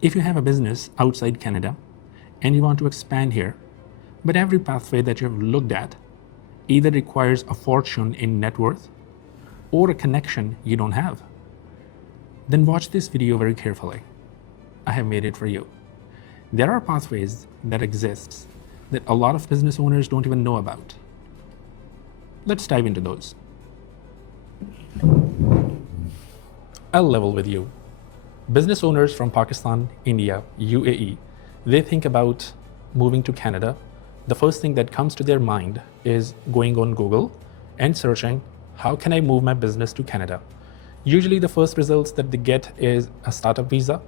If you have a business outside Canada and you want to expand here, but every pathway that you have looked at either requires a fortune in net worth or a connection you don't have, then watch this video very carefully. I have made it for you. There are pathways that exist that a lot of business owners don't even know about. Let's dive into those. I'll level with you. Business owners from Pakistan, India, UAE, they think about moving to Canada. The first thing that comes to their mind is going on Google and searching, how can I move my business to Canada? Usually the first results that they get is a startup visa,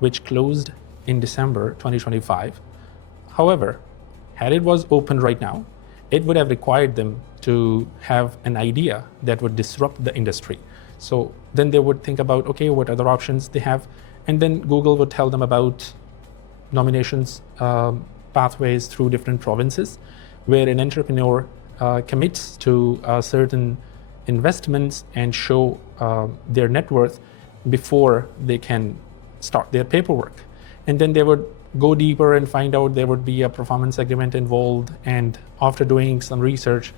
which closed in December 2025. However, had it was open right now, it would have required them to have an idea that would disrupt the industry. So then they would think about, okay, what other options they have? And then Google would tell them about nominations, pathways through different provinces, where an entrepreneur commits to certain investments and show their net worth before they can start their paperwork. And then they would go deeper and find out there would be a performance agreement involved. And after doing some research,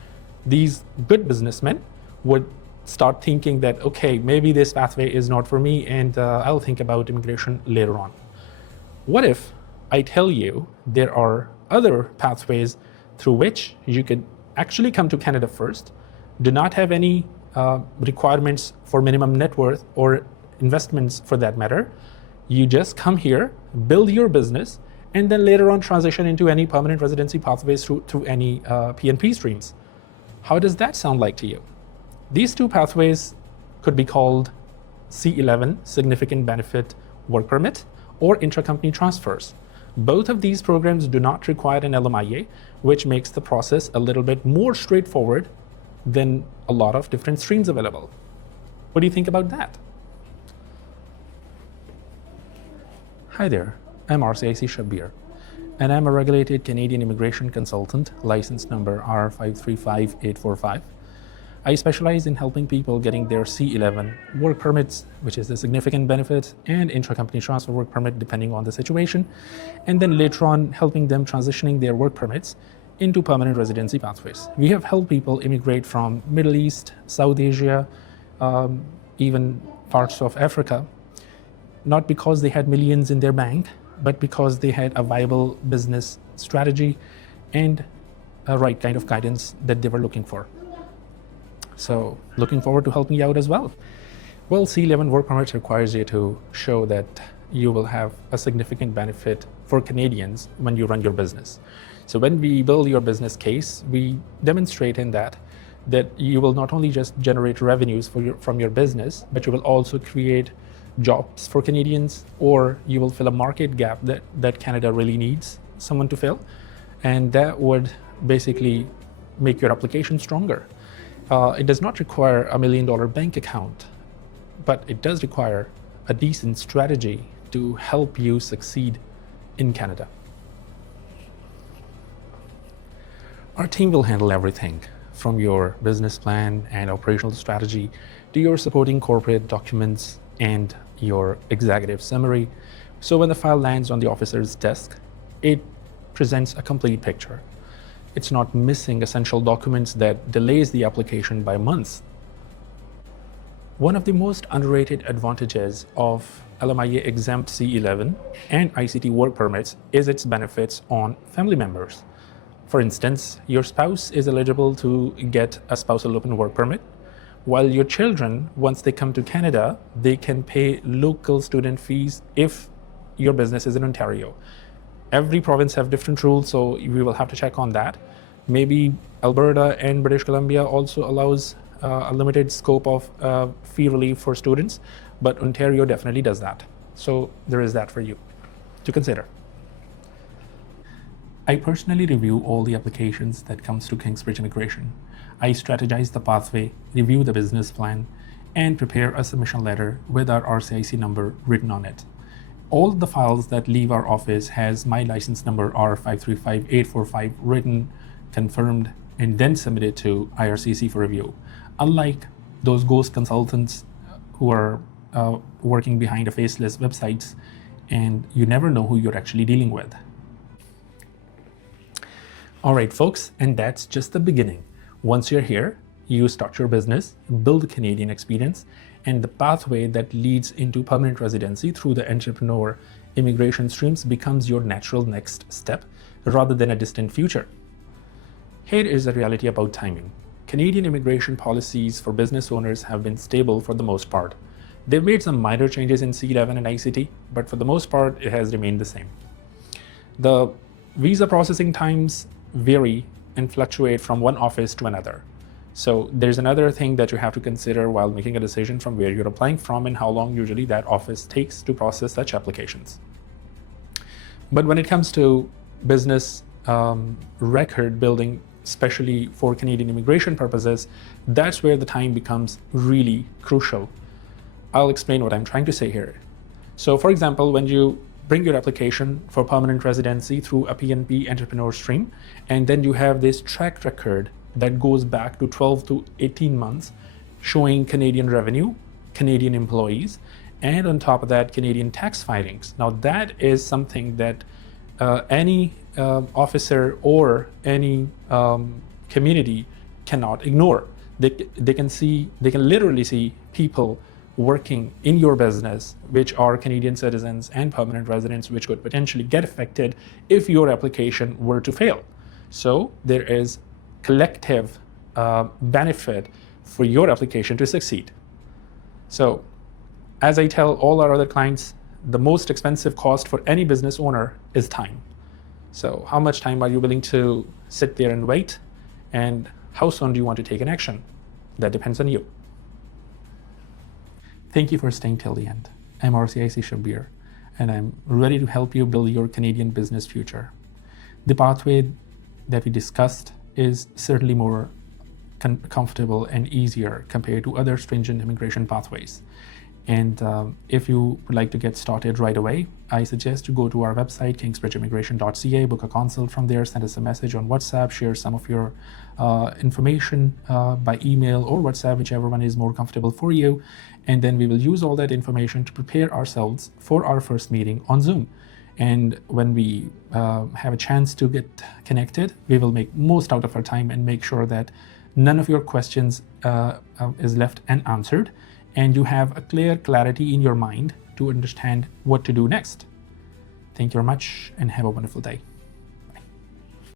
these good businessmen would start thinking that, okay, maybe this pathway is not for me, and I'll think about immigration later on. What if I tell you there are other pathways through which you could actually come to Canada first, do not have any requirements for minimum net worth or investments for that matter. You just come here, build your business, and then later on transition into any permanent residency pathways through any PNP streams. How does that sound like to you? These two pathways could be called C11, Significant Benefit Work Permit, or Intra-Company transfers. Both of these programs do not require an LMIA, which makes the process a little bit more straightforward than a lot of different streams available. What do you think about that? Hi there, I'm RCIC Shabbir, and I'm a regulated Canadian immigration consultant, license number R535845. I specialize in helping people getting their C11 work permits, which is a significant benefit, and intra-company transfer work permit depending on the situation, and then later on helping them transitioning their work permits into permanent residency pathways. We have helped people immigrate from Middle East, South Asia, even parts of Africa, not because they had millions in their bank, but because they had a viable business strategy and a right kind of guidance that they were looking for. So looking forward to helping you out as well. Well, C11 work permit requires you to show that you will have a significant benefit for Canadians when you run your business. So when we build your business case, we demonstrate in that you will not only just generate revenues from your business, but you will also create jobs for Canadians, or you will fill a market gap that Canada really needs someone to fill. And that would basically make your application stronger. It does not require a $1 million bank account, but it does require a decent strategy to help you succeed in Canada. Our team will handle everything from your business plan and operational strategy to your supporting corporate documents and your executive summary. So when the file lands on the officer's desk, it presents a complete picture. It's not missing essential documents that delays the application by months. One of the most underrated advantages of LMIA-exempt C11 and ICT work permits is its benefits on family members. For instance, your spouse is eligible to get a spousal open work permit, while your children, once they come to Canada, they can pay local student fees if your business is in Ontario. Every province have different rules, so we will have to check on that. Maybe Alberta and British Columbia also allows a limited scope of fee relief for students, but Ontario definitely does that. So there is that for you to consider. I personally review all the applications that comes to Kingsbridge Immigration. I strategize the pathway, review the business plan, and prepare a submission letter with our RCIC number written on it. All the files that leave our office has my license number R535845 written, confirmed, and then submitted to IRCC for review. Unlike those ghost consultants who are working behind a faceless websites and you never know who you're actually dealing with. All right, folks, and that's just the beginning. Once you're here, you start your business, build a Canadian experience, and the pathway that leads into permanent residency through the entrepreneur immigration streams becomes your natural next step rather than a distant future. Here is the reality about timing. Canadian immigration policies for business owners have been stable for the most part. They've made some minor changes in C11 and ICT, but for the most part, it has remained the same. The visa processing times vary and fluctuate from one office to another. So there's another thing that you have to consider while making a decision from where you're applying from and how long usually that office takes to process such applications. But when it comes to business record building, especially for Canadian immigration purposes, that's where the time becomes really crucial. I'll explain what I'm trying to say here. So for example, when you bring your application for permanent residency through a PNP entrepreneur stream, and then you have this track record that goes back to 12 to 18 months showing Canadian revenue, Canadian employees, and on top of that, Canadian tax filings. Now that is something that any officer or any community cannot ignore. They can literally see people working in your business, which are Canadian citizens and permanent residents, which could potentially get affected if your application were to fail. So there is collective benefit for your application to succeed. So as I tell all our other clients, the most expensive cost for any business owner is time. So how much time are you willing to sit there and wait? And how soon do you want to take an action? That depends on you. Thank you for staying till the end. I'm RCIC Shabbir, and I'm ready to help you build your Canadian business future. The pathway that we discussed is certainly more comfortable and easier compared to other stringent immigration pathways. And if you would like to get started right away, I suggest you go to our website, kingsbridgeimmigration.ca, book a consult from there, send us a message on WhatsApp, share some of your information by email or WhatsApp, whichever one is more comfortable for you. And then we will use all that information to prepare ourselves for our first meeting on Zoom. And when we have a chance to get connected, we will make most out of our time and make sure that none of your questions is left unanswered, and you have a clear clarity in your mind to understand what to do next. Thank you very much and have a wonderful day.